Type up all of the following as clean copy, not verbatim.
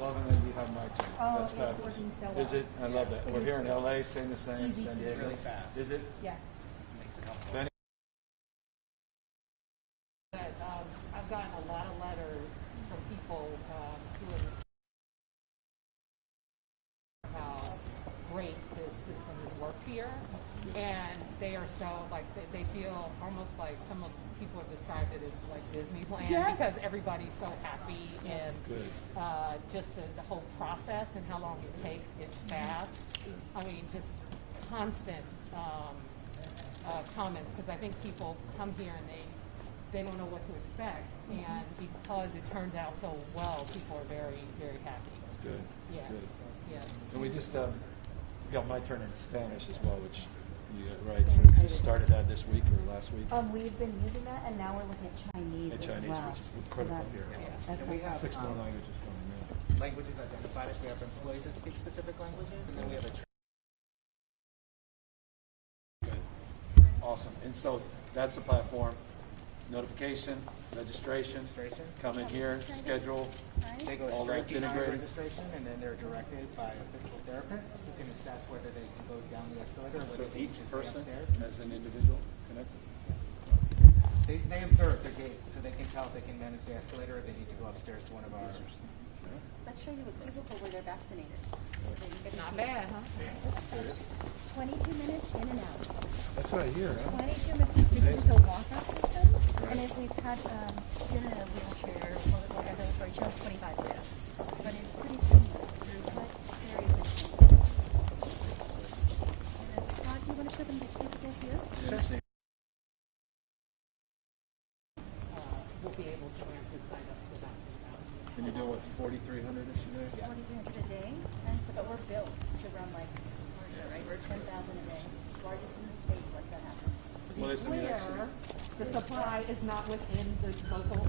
loving that you have my turn. Oh, That's it's fabulous. working so well. Is it? I love that. We're here in LA, saying the same. San Diego. Really fast. Is it? Yeah. Makes it helpful. Benny? I've gotten a lot of letters from people who are how great this system has worked here, and they are so like they feel almost like some of people have described it as like Disneyland because everybody's so happy and just the whole process and how long it takes. It's fast. I mean, just constant comments because I think people come here and they don't know what to expect, and because it turns out so well, people are very, very happy. That's good. Yes. Good. Yes. And we just got my turn in Spanish as well, which right. So you started that this week or last week? We've been using that, and now we're looking at Chinese And Chinese, as well. which is critical So here. that's And we have 6 more languages coming in. languages identified. We have employees that speak specific languages, and then we have a Good. Awesome. And so that's the platform. Notification, registration. Come in here, schedule. They go All straight that's to integrated. registration, and then they're directed by a physical therapist who can assess whether they can go down the escalator or So whether they each can person stay upstairs. as an individual connected. They observe their gait, so they can tell if they can manage the escalator or they need to go upstairs to one of our. Let's show you a cubicle where they're vaccinated. So that you get to Not see it. bad, huh? That's serious. 22 minutes in and out. That's what I hear. Huh? 22 minutes because it's a walkout system. And if we've had been in a wheelchair or like ambulatory chair, 25 minutes. But it's pretty seamless through what very efficient. And then, Todd, do you want to put them the cubicle here? We'll be able to sign up for that. And you're doing what, 4,300-ish a day? 4,300 a day. And so, but we're built to run like, right? We're 10,000 a day. Largest in the state. What's that happen? Well, there's some Clear, actually. the supply is not within the local.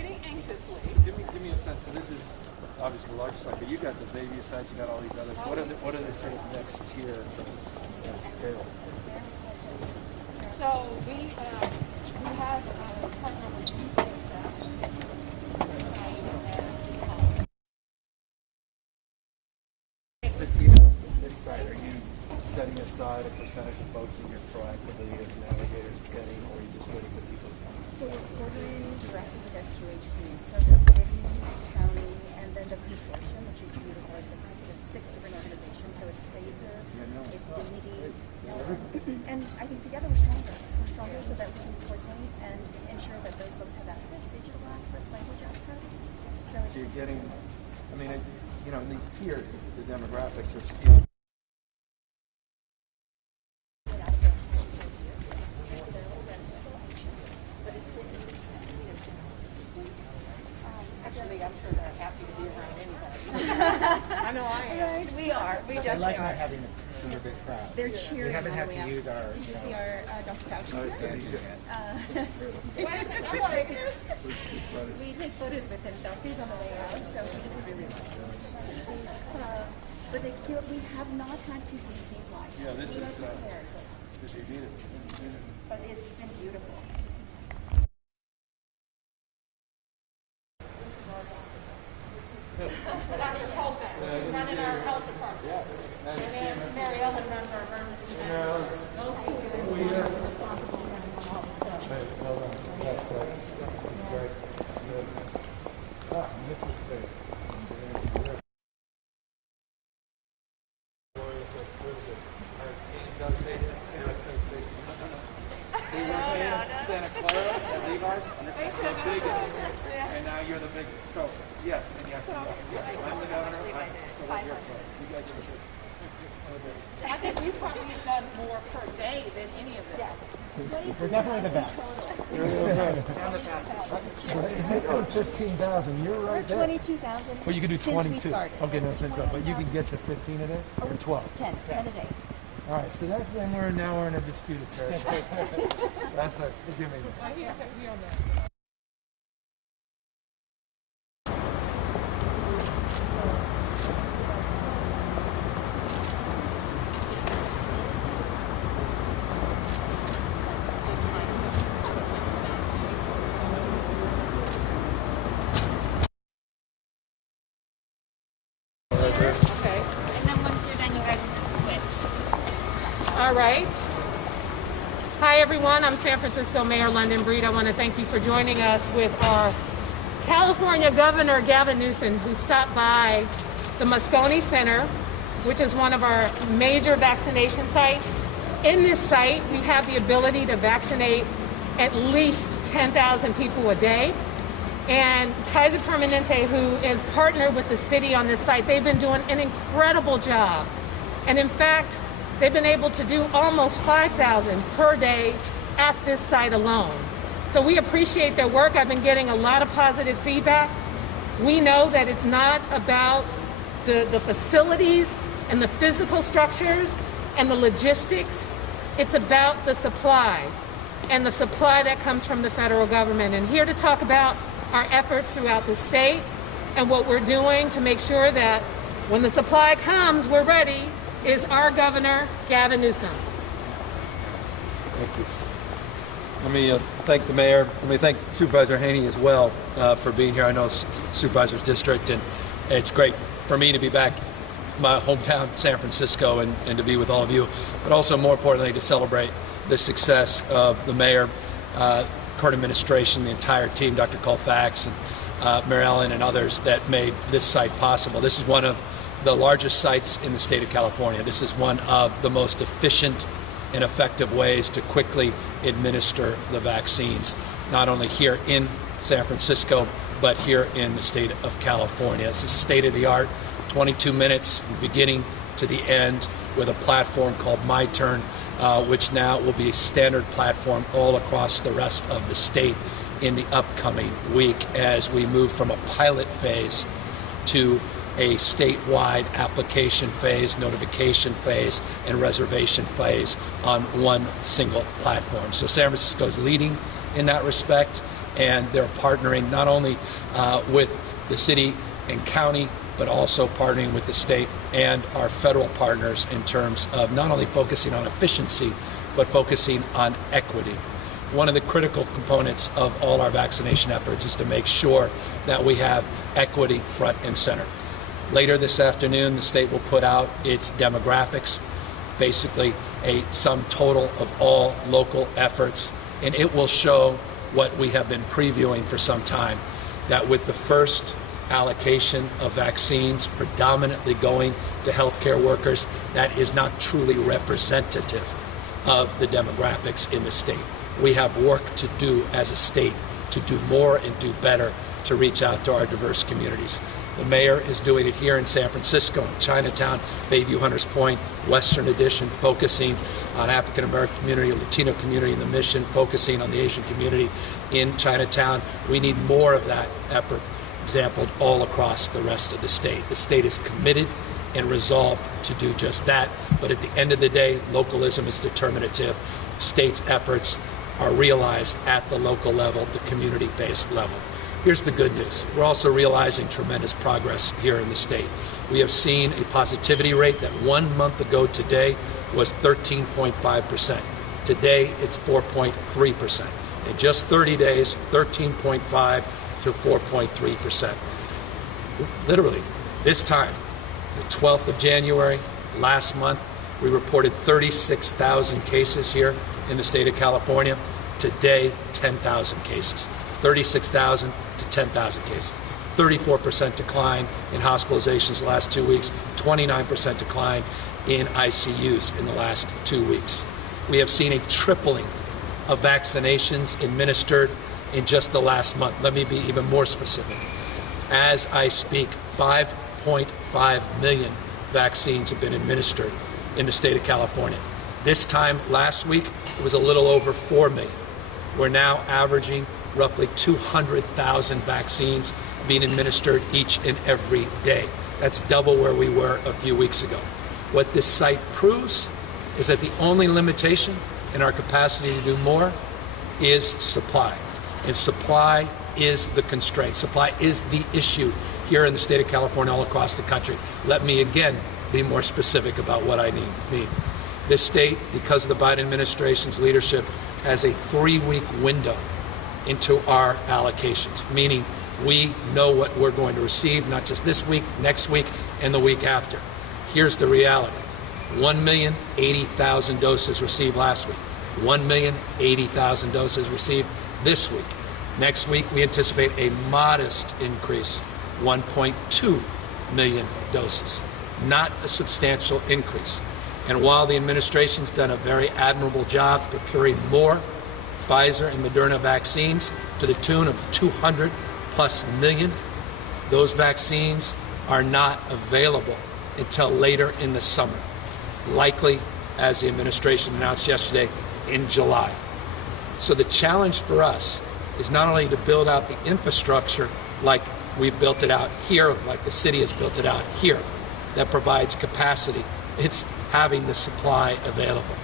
Waiting anxiously. Give me a sense. So this is obviously the largest site, but you got the baby sites, you got all these others. What are the sort of next tier of this scale? So we have a partner with Just this site, are you setting aside a percentage of folks in your proactively as navigators getting, or are you just waiting for people to come? So we're coordinating directly with FQHC. So the city, county, and then the consortium, which is beautiful. It's 6 different organizations. So it's Phaser, it's Dignity, and I think together we're stronger. We're stronger so that we can coordinate and ensure that those folks have access, digital access, language access. So So you're getting, I mean, in these tiers, the demographics are Actually, I'm sure they're happy to be around anybody. I know I am. right, we are. We I definitely like not are. having a super big crowd. They're cheering. We haven't on had the to way use up. our. Did you see our Dr. Fauci? Oh, it's here? I'm like, We take photos with him, selfies on the way out, so we really like it. But we have not had to use these lines. Yeah, this We is, are prepared, because you need it. but it's been beautiful. Dr. Colvin, running our health department. And then Mary Ellen runs our emergency medicine. Those two are responsible for running all the stuff. Well done. That's great. Great. Good. This is space. Santa Clara and Levi's, the biggest, and now you're the biggest. So, yes, and yes, and yes, yes. I'm the governor. So what you're from. You guys are the I think we probably have done more per day than any of them. We're definitely the best. You're doing 15,000. You're We're right there. 22,000 Well, you can do since 22. we started. Okay, no, since but you can get to 15 a day or 12. 10 a day. All right, so that's then we're in a disputed territory. That's it. Give me that. I hear that we on that. everyone. I'm San Francisco Mayor London Breed. I want to thank you for joining us with our California Governor Gavin Newsom, who stopped by the Moscone Center, which is one of our major vaccination sites. In this site, we have the ability to vaccinate at least 10,000 people a day. And Kaiser Permanente, who is partnered with the city on this site, they've been doing an incredible job. And in fact, they've been able to do almost 5,000 per day at this site alone. So we appreciate their work. I've been getting a lot of positive feedback. We know that it's not about the facilities and the physical structures and the logistics. It's about the supply and the supply that comes from the federal government. And here to talk about our efforts throughout the state and what we're doing to make sure that when the supply comes, we're ready, is our Governor, Gavin Newsom. Thank you. Let me thank the mayor. Let me thank Supervisor Haney as well for being here. I know Supervisor's district, and it's great for me to be back in my hometown, San Francisco, and to be with all of you, but also more importantly to celebrate the success of the mayor, current administration, the entire team, Dr. Colfax and Mary Ellen and others that made this site possible. This is one of the largest sites in the state of California. This is one of the most efficient and effective ways to quickly administer the vaccines, not only here in San Francisco, but here in the state of California. This is state-of-the-art, 22 minutes from beginning to the end with a platform called My Turn, which now will be a standard platform all across the rest of the state in the upcoming week as we move from a pilot phase to a statewide application phase, notification phase, and reservation phase on one single platform. So San Francisco is leading in that respect, and they're partnering not only with the city and county, but also partnering with the state and our federal partners in terms of not only focusing on efficiency, but focusing on equity. One of the critical components of all our vaccination efforts is to make sure that we have equity front and center. Later this afternoon, the state will put out its demographics, basically a sum total of all local efforts, and it will show what we have been previewing for some time, that with the first allocation of vaccines predominantly going to healthcare workers, that is not truly representative of the demographics in the state. We have work to do as a state to do more and do better to reach out to our diverse communities. The mayor is doing it here in San Francisco, in Chinatown, Bayview Hunters Point, Western Addition, focusing on African American community, Latino community in the Mission, focusing on the Asian community in Chinatown. We need more of that effort exampled all across the rest of the state. The state is committed and resolved to do just that, but at the end of the day, localism is determinative. State's efforts are realized at the local level, the community-based level. Here's the good news. We're also realizing tremendous progress here in the state. We have seen a positivity rate that 1 month ago today was 13.5%. Today, it's 4.3%. In just 30 days, 13.5 to 4.3%. Literally, this time, the 12th of January, last month, we reported 36,000 cases here in the state of California. Today, 10,000 cases. 36,000 to 10,000 cases. 34% decline in hospitalizations the last 2 weeks, 29% decline in ICUs in the last 2 weeks. We have seen a tripling of vaccinations administered in just the last month. Let me be even more specific. As I speak, 5.5 million vaccines have been administered in the state of California. This time last week, it was a little over 4 million. We're now averaging roughly 200,000 vaccines being administered each and every day. That's double where we were a few weeks ago. What this site proves is that the only limitation in our capacity to do more is supply. And supply is the constraint. Supply is the issue here in the state of California, all across the country. Let me again be more specific about what I mean. This state, because of the Biden administration's leadership, has a 3-week window into our allocations, meaning we know what we're going to receive, not just this week, next week, and the week after. Here's the reality. 1,080,000 doses received last week. 1,080,000 doses received this week. Next week, we anticipate a modest increase, 1.2 million doses, not a substantial increase. And while the administration's done a very admirable job procuring more Pfizer and Moderna vaccines to the tune of 200 plus million, those vaccines are not available until later in the summer, likely, as the administration announced yesterday, in July. So the challenge for us is not only to build out the infrastructure like we've built it out here, like the city has built it out here, that provides capacity. It's having the supply available.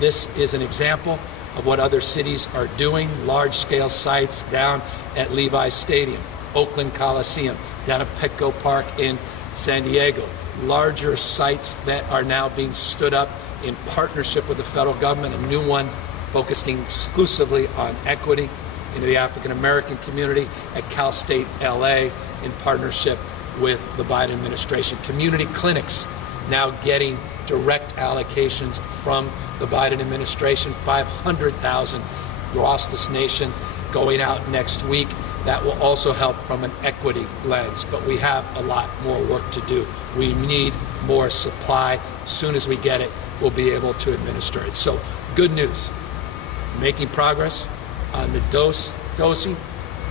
This is an example of what other cities are doing, large-scale sites down at Levi's Stadium, Oakland Coliseum, down at Petco Park in San Diego, larger sites that are now being stood up in partnership with the federal government, a new one focusing exclusively on equity into the African American community at Cal State LA in partnership with the Biden administration. Community clinics now getting direct allocations from the Biden administration, 500,000 across this nation going out next week. That will also help from an equity lens, but we have a lot more work to do. We need more supply. As soon as we get it, we'll be able to administer it. So good news, making progress on the dosing,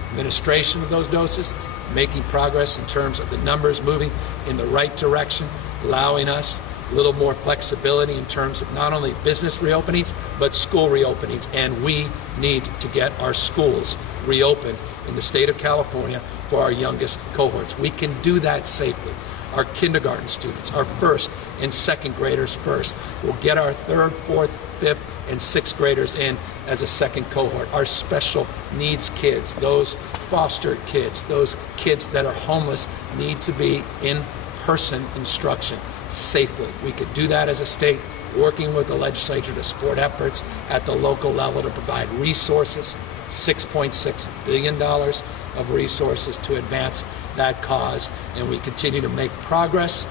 administration of those doses, making progress in terms of the numbers moving in the right direction, allowing us a little more flexibility in terms of not only business reopenings, but school reopenings. And we need to get our schools reopened in the state of California for our youngest cohorts. We can do that safely. Our kindergarten students, our first and second graders first. We'll get our third, fourth, fifth, and sixth graders in as a second cohort. Our special needs kids, those foster kids, those kids that are homeless need to be in-person instruction safely. We could do that as a state, working with the legislature to support efforts at the local level to provide resources, $6.6 billion of resources to advance that cause. And we continue to make progress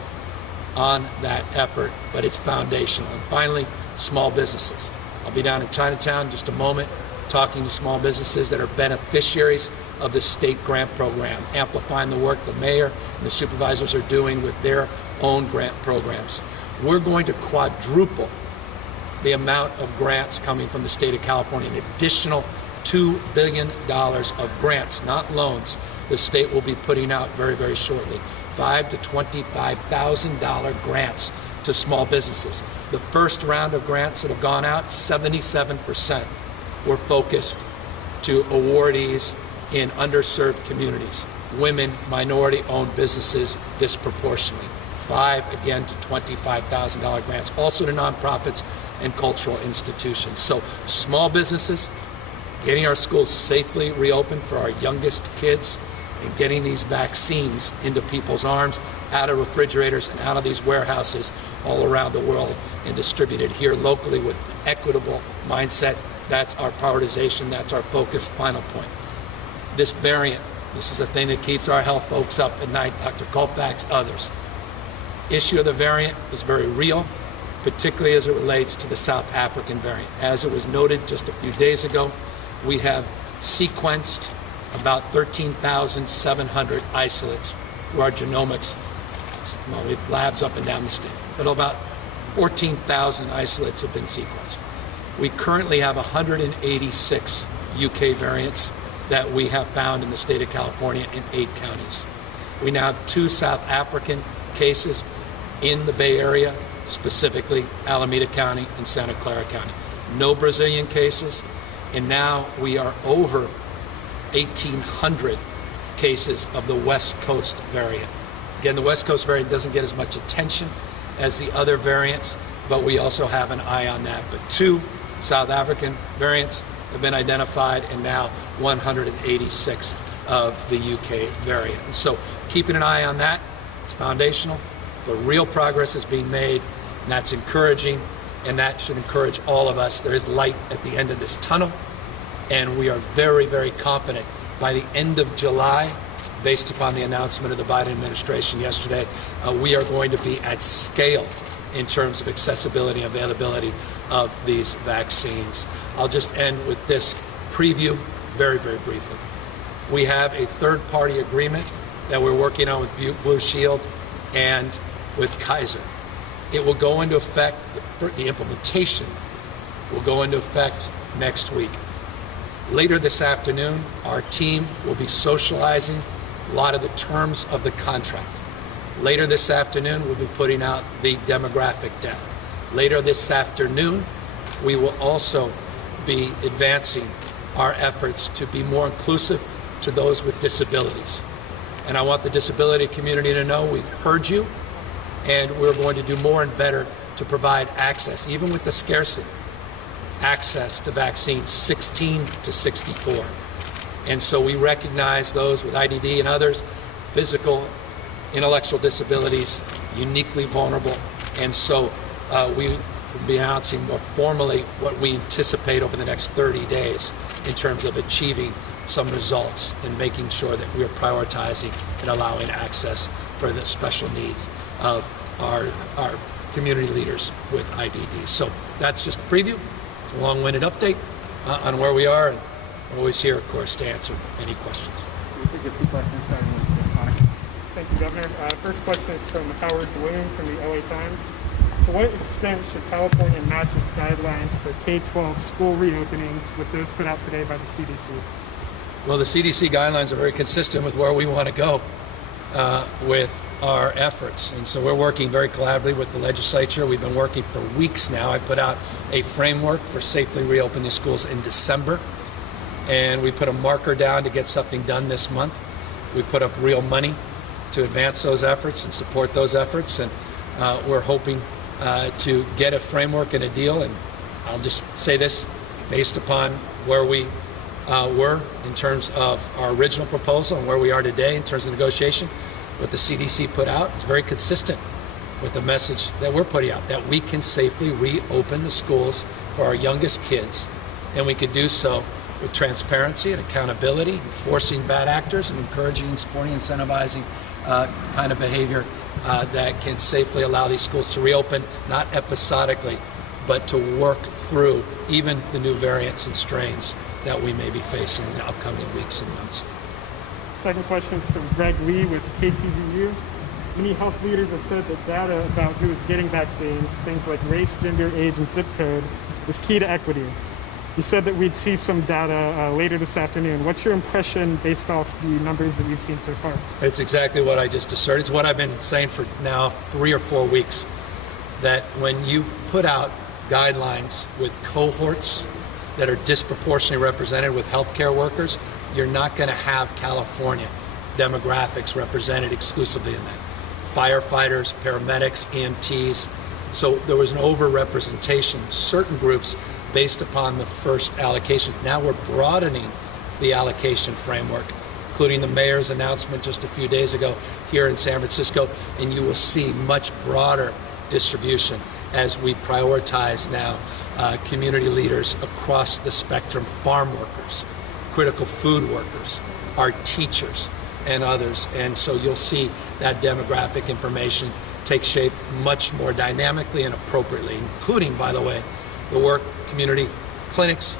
on that effort, but it's foundational. And finally, small businesses. I'll be down in Chinatown in just a moment talking to small businesses that are beneficiaries of the state grant program, amplifying the work the mayor and the supervisors are doing with their own grant programs. We're going to quadruple the amount of grants coming from the state of California, an additional $2 billion of grants, not loans, the state will be putting out very, very shortly. $5,000 to $25,000 grants to small businesses. The first round of grants that have gone out, 77% were focused to awardees in underserved communities, women, minority-owned businesses disproportionately. 5 again to $25,000 grants, also to nonprofits and cultural institutions. So small businesses, getting our schools safely reopened for our youngest kids, and getting these vaccines into people's arms, out of refrigerators and out of these warehouses all around the world and distributed here locally with an equitable mindset. That's our prioritization. That's our focus. Final point. This variant, this is the thing that keeps our health folks up at night, Dr. Colfax, others. Issue of the variant is very real, particularly as it relates to the South African variant. As it was noted just a few days ago, we have sequenced about 13,700 isolates through our genomics, well, we have labs up and down the state, but about 14,000 isolates have been sequenced. We currently have 186 UK variants that we have found in the state of California in 8 counties. We now have 2 South African cases in the Bay Area, specifically Alameda County and Santa Clara County. No Brazilian cases, and now we are over 1,800 cases of the West Coast variant. Again, the West Coast variant doesn't get as much attention as the other variants, but we also have an eye on that. But 2 South African variants have been identified, and now 186 of the UK variant. And so keeping an eye on that, it's foundational, but real progress is being made, and that's encouraging, and that should encourage all of us. There is light at the end of this tunnel, and we are very, very confident by the end of July, based upon the announcement of the Biden administration yesterday, we are going to be at scale in terms of accessibility and availability of these vaccines. I'll just end with this preview very, very briefly. We have a third-party agreement that we're working on with Blue Shield and with Kaiser. It will go into effect, the implementation will go into effect next week. Later this afternoon, our team will be socializing a lot of the terms of the contract. Later this afternoon, we'll be putting out the demographic data. Later this afternoon, we will also be advancing our efforts to be more inclusive to those with disabilities. And I want the disability community to know we've heard you, and we're going to do more and better to provide access, even with the scarcity, access to vaccines 16 to 64. And so we recognize those with IDD and others, physical, intellectual disabilities, uniquely vulnerable. And so we will be announcing more formally what we anticipate over the next 30 days in terms of achieving some results and making sure that we're prioritizing and allowing access for the special needs of our community leaders with IDD. So that's just a preview. It's a long-winded update on where we are, and we're always here, of course, to answer any questions. We take a few questions starting with Connor. Thank you, Governor. First question is from Howard Bloom from the LA Times. To what extent should California match its guidelines for K-12 school reopenings with those put out today by the CDC? Well, the CDC guidelines are very consistent with where we want to go with our efforts. And so we're working very collaboratively with the legislature. We've been working for weeks now. I put out a framework for safely reopening schools in December, and we put a marker down to get something done this month. We put up real money to advance those efforts and support those efforts, and we're hoping to get a framework and a deal. And I'll just say this, based upon where we were in terms of our original proposal and where we are today in terms of negotiation, what the CDC put out is very consistent with the message that we're putting out, that we can safely reopen the schools for our youngest kids, and we can do so with transparency and accountability, enforcing bad actors, and encouraging and supporting, incentivizing kind of behavior that can safely allow these schools to reopen, not episodically, but to work through even the new variants and strains that we may be facing in the upcoming weeks and months. Second question is from Greg Lee with KTVU. Many health leaders have said that data about who is getting vaccines, things like race, gender, age, and zip code, is key to equity. You said that we'd see some data later this afternoon. What's your impression based off the numbers that you've seen so far? It's exactly what I just asserted. It's what I've been saying for now 3 or 4 weeks, that when you put out guidelines with cohorts that are disproportionately represented with healthcare workers, you're not going to have California demographics represented exclusively in that. Firefighters, paramedics, EMTs. So there was an overrepresentation of certain groups based upon the first allocation. Now we're broadening the allocation framework, including the mayor's announcement just a few days ago here in San Francisco, and you will see much broader distribution as we prioritize now community leaders across the spectrum, farm workers, critical food workers, our teachers, and others. And so you'll see that demographic information take shape much more dynamically and appropriately, including, by the way, the work community clinics,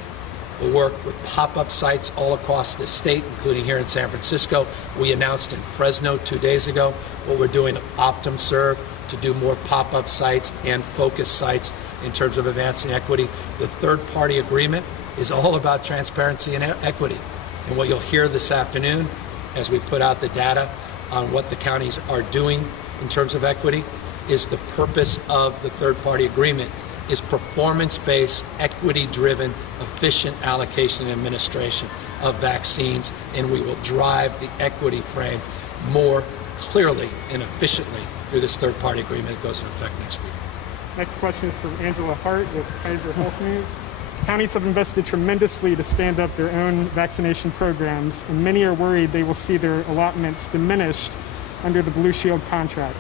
the work with pop-up sites all across the state, including here in San Francisco. We announced in Fresno 2 days ago what we're doing at OptumServe to do more pop-up sites and focus sites in terms of advancing equity. The third-party agreement is all about transparency and equity. And what you'll hear this afternoon as we put out the data on what the counties are doing in terms of equity is the purpose of the third-party agreement is performance-based, equity-driven, efficient allocation and administration of vaccines, and we will drive the equity frame more clearly and efficiently through this third-party agreement that goes into effect next week. Next question is from Angela Hart with Kaiser Health News. Counties have invested tremendously to stand up their own vaccination programs, and many are worried they will see their allotments diminished under the Blue Shield contract.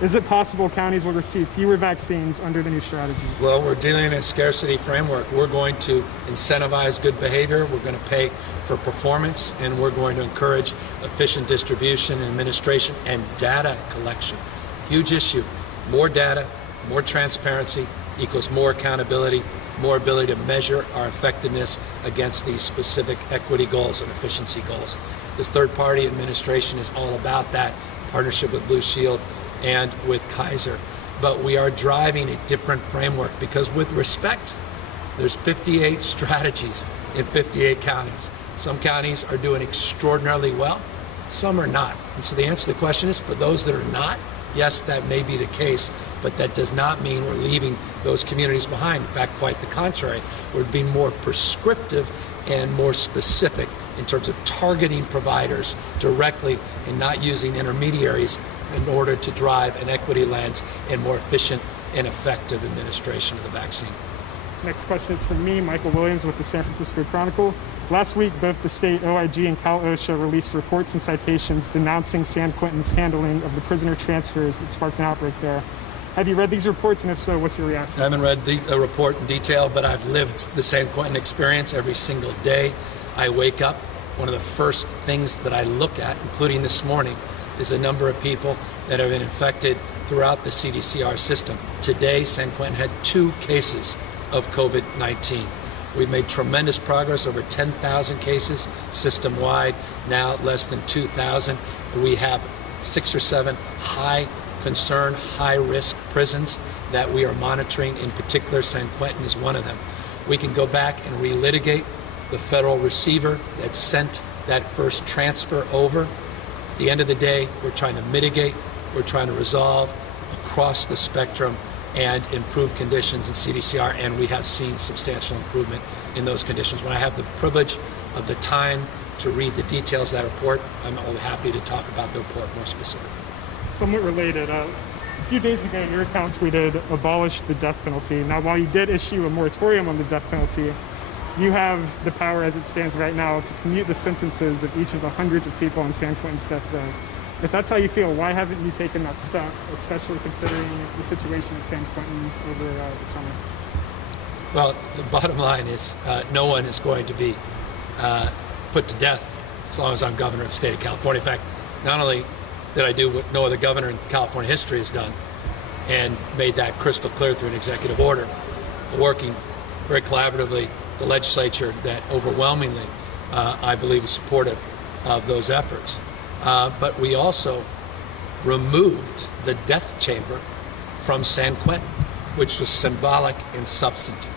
Is it possible counties will receive fewer vaccines under the new strategy? Well, we're dealing in a scarcity framework. We're going to incentivize good behavior. We're going to pay for performance, and we're going to encourage efficient distribution and administration and data collection. Huge issue. More data, more transparency, equals more accountability, more ability to measure our effectiveness against these specific equity goals and efficiency goals. This third-party administration is all about that, partnership with Blue Shield and with Kaiser. But we are driving a different framework because with respect, there's 58 strategies in 58 counties. Some counties are doing extraordinarily well, some are not. And so the answer to the question is, for those that are not, yes, that may be the case, but that does not mean we're leaving those communities behind. In fact, quite the contrary. We're being more prescriptive and more specific in terms of targeting providers directly and not using intermediaries in order to drive an equity lens and more efficient and effective administration of the vaccine. Next question is from me, Michael Williams with the San Francisco Chronicle. Last week, both the state OIG and Cal OSHA released reports and citations denouncing San Quentin's handling of the prisoner transfers that sparked an outbreak there. Have you read these reports, and if so, what's your reaction? I haven't read the report in detail, but I've lived the San Quentin experience every single day. I wake up, one of the first things that I look at, including this morning, is the number of people that have been infected throughout the CDCR system. Today, San Quentin had 2 cases of COVID-19. We've made tremendous progress, over 10,000 cases system-wide, now less than 2,000. We have 6 or 7 high concern, high-risk prisons that we are monitoring. In particular, San Quentin is one of them. We can go back and relitigate the federal receiver that sent that first transfer over. At the end of the day, we're trying to mitigate, we're trying to resolve across the spectrum and improve conditions in CDCR, and we have seen substantial improvement in those conditions. When I have the privilege of the time to read the details of that report, I'm happy to talk about the report more specifically. Somewhat related, a few days ago, your account tweeted, "Abolish the death penalty." Now, while you did issue a moratorium on the death penalty, you have the power as it stands right now to commute the sentences of each of the hundreds of people on San Quentin's death row. If that's how you feel, why haven't you taken that step, especially considering the situation at San Quentin over the summer? Well, the bottom line is no one is going to be put to death as long as I'm governor of the state of California. In fact, not only did I do what no other governor in California history has done and made that crystal clear through an executive order, working very collaboratively the legislature that overwhelmingly, I believe, is supportive of those efforts. But we also removed the death chamber from San Quentin, which was symbolic and substantive.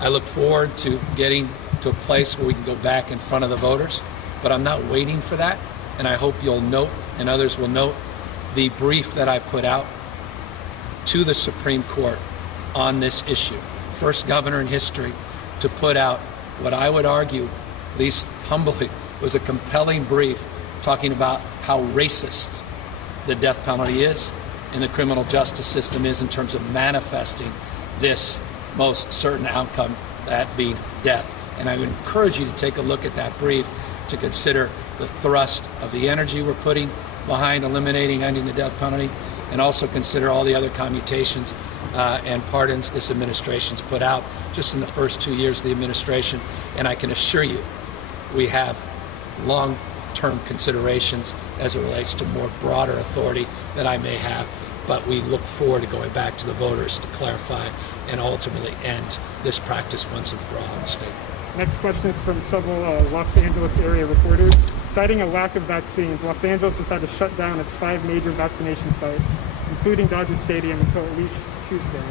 I look forward to getting to a place where we can go back in front of the voters, but I'm not waiting for that. And I hope you'll note, and others will note, the brief that I put out to the Supreme Court on this issue. First governor in history to put out what I would argue, at least humbly, was a compelling brief talking about how racist the death penalty is and the criminal justice system is in terms of manifesting this most certain outcome, that being death. And I would encourage you to take a look at that brief to consider the thrust of the energy we're putting behind ending the death penalty, and also consider all the other commutations and pardons this administration's put out just in the first 2 years of the administration. And I can assure you, we have long-term considerations as it relates to more broader authority that I may have, but we look forward to going back to the voters to clarify and ultimately end this practice once and for all in the state. Next question is from several Los Angeles area reporters. Citing a lack of vaccines, Los Angeles has had to shut down its 5 major vaccination sites, including Dodger Stadium, until at least Tuesday.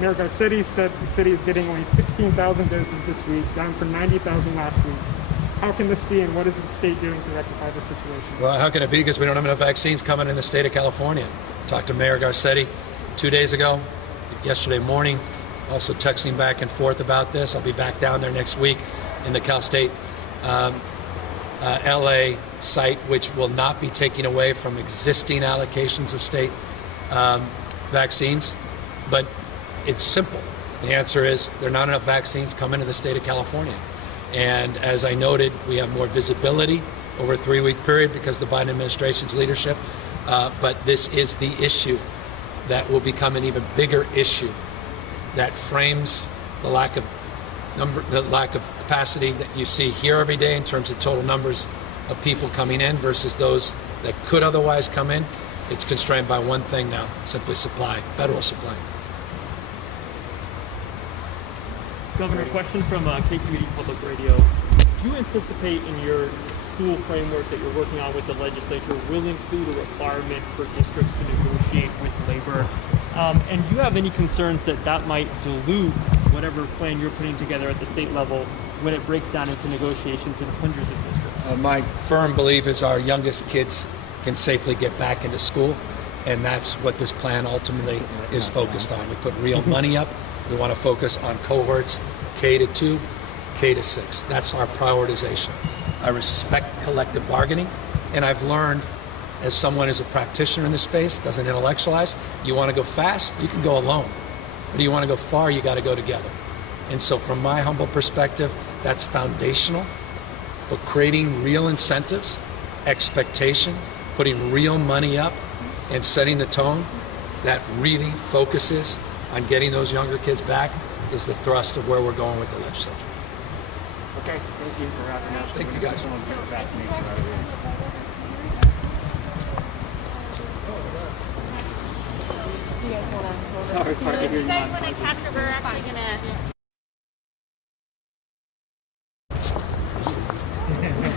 Mayor Garcetti said the city is getting only 16,000 doses this week, down from 90,000 last week. How can this be, and what is the state doing to rectify this situation? Well, how can it be? Because we don't have enough vaccines coming in the state of California. Talked to Mayor Garcetti 2 days ago, yesterday morning, also texting back and forth about this. I'll be back down there next week in the Cal State LA site, which will not be taking away from existing allocations of state vaccines. But it's simple. The answer is there are not enough vaccines coming to the state of California. And as I noted, we have more visibility over a 3-week period because of the Biden administration's leadership. But this is the issue that will become an even bigger issue that frames the lack of capacity that you see here every day in terms of total numbers of people coming in versus those that could otherwise come in. It's constrained by one thing now, simply supply, federal supply. Governor, question from KQED Public Radio. Do you anticipate in your school framework that you're working on with the legislature will include a requirement for districts to negotiate with labor? And do you have any concerns that that might dilute whatever plan you're putting together at the state level when it breaks down into negotiations in hundreds of districts? My firm belief is our youngest kids can safely get back into school, and that's what this plan ultimately is focused on. We put real money up. We want to focus on cohorts K-2, K-6. That's our prioritization. I respect collective bargaining, and I've learned as someone who's a practitioner in this space, doesn't intellectualize, you want to go fast, you can go alone. But you want to go far, you got to go together. And so from my humble perspective, that's foundational. But creating real incentives, expectation, putting real money up, and setting the tone that really focuses on getting those younger kids back is the thrust of where we're going with the legislature. Okay, thank you for wrapping up. Thank you, guys. Sorry So to if hear you guys want to catch her, we're actually gonna.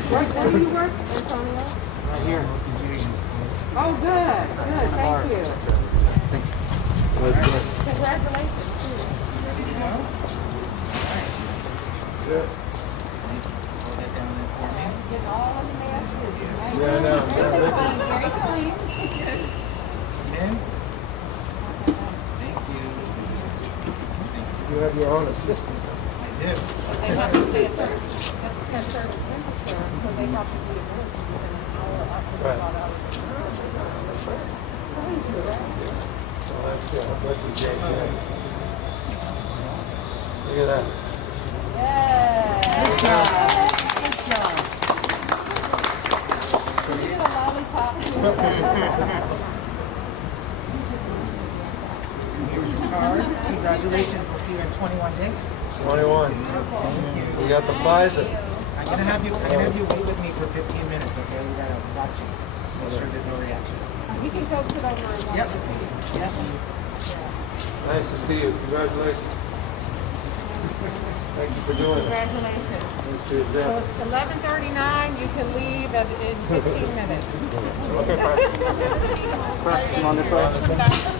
Where do you work, Antonio? Right here. Oh, good, good, thank you. Congratulations. Hold that down there for me. Get all of the mail. Yeah, I know. Very clean, very clean. Tim? Thank you. You have your own assistant. I do. They have to stay at a certain temperature, so they have to be administered within an hour after Right. about hours. That's a great thing. Look at that. Yeah. Good job. Good job. You get a lollipop. Here's your card. Congratulations. We'll see you in 21 days. 21. Thank you. We got the Pfizer. I'm gonna have you wait with me for 15 minutes, okay? We gotta watch you. Make sure there's no reaction. You can go sit over and watch Yep. the feed. Yep. Nice to see you. Congratulations. Thank you for doing it. Congratulations. Thanks for your So example. it's 11:39. You can leave in 15 minutes. Okay, bye. on this way.